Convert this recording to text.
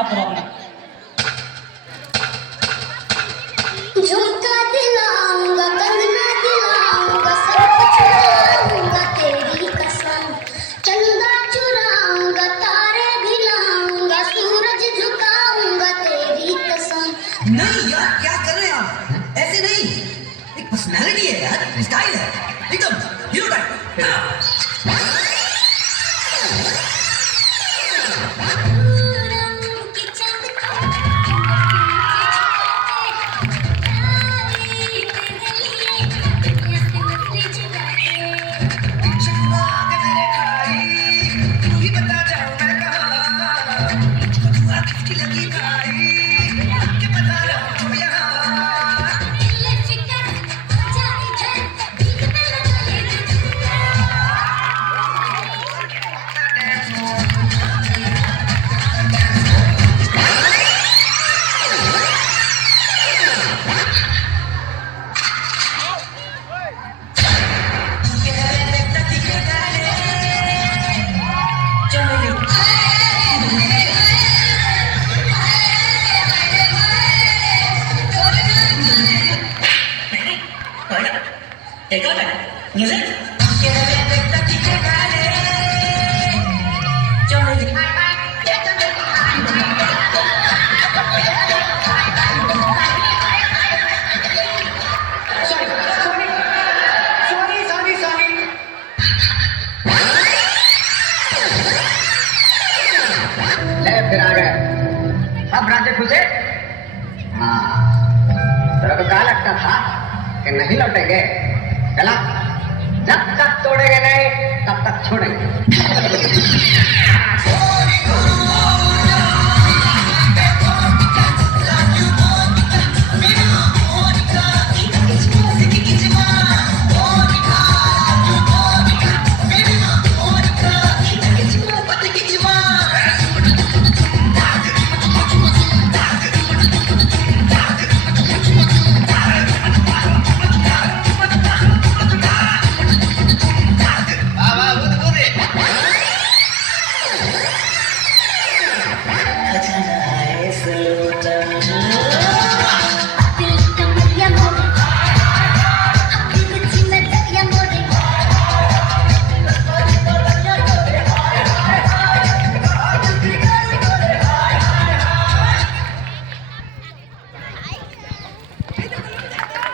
बड़ा प्रॉब्लम। झुमका दिलाऊंगा, कंगना दिलाऊंगा, सब कुछ लाऊंगा तेरी कसम। चंदा चुराऊंगा, तारे भी लाऊंगा, सूरज झुकाऊंगा तेरी कसम। नहीं यार, क्या कर रहे हैं आप? ऐसे नहीं, एक पर्सनालिटी है यार, स्टाइल है एकदम हीरो टाइप। एक और म्यूजिक। ले फिर आ गए सब राज्य खुशे। हाँ, तेरा तो क्या लगता था कि नहीं लौटेंगे? चला, जब तक तोड़ेंगे नहीं तब तक छोड़ेंगे।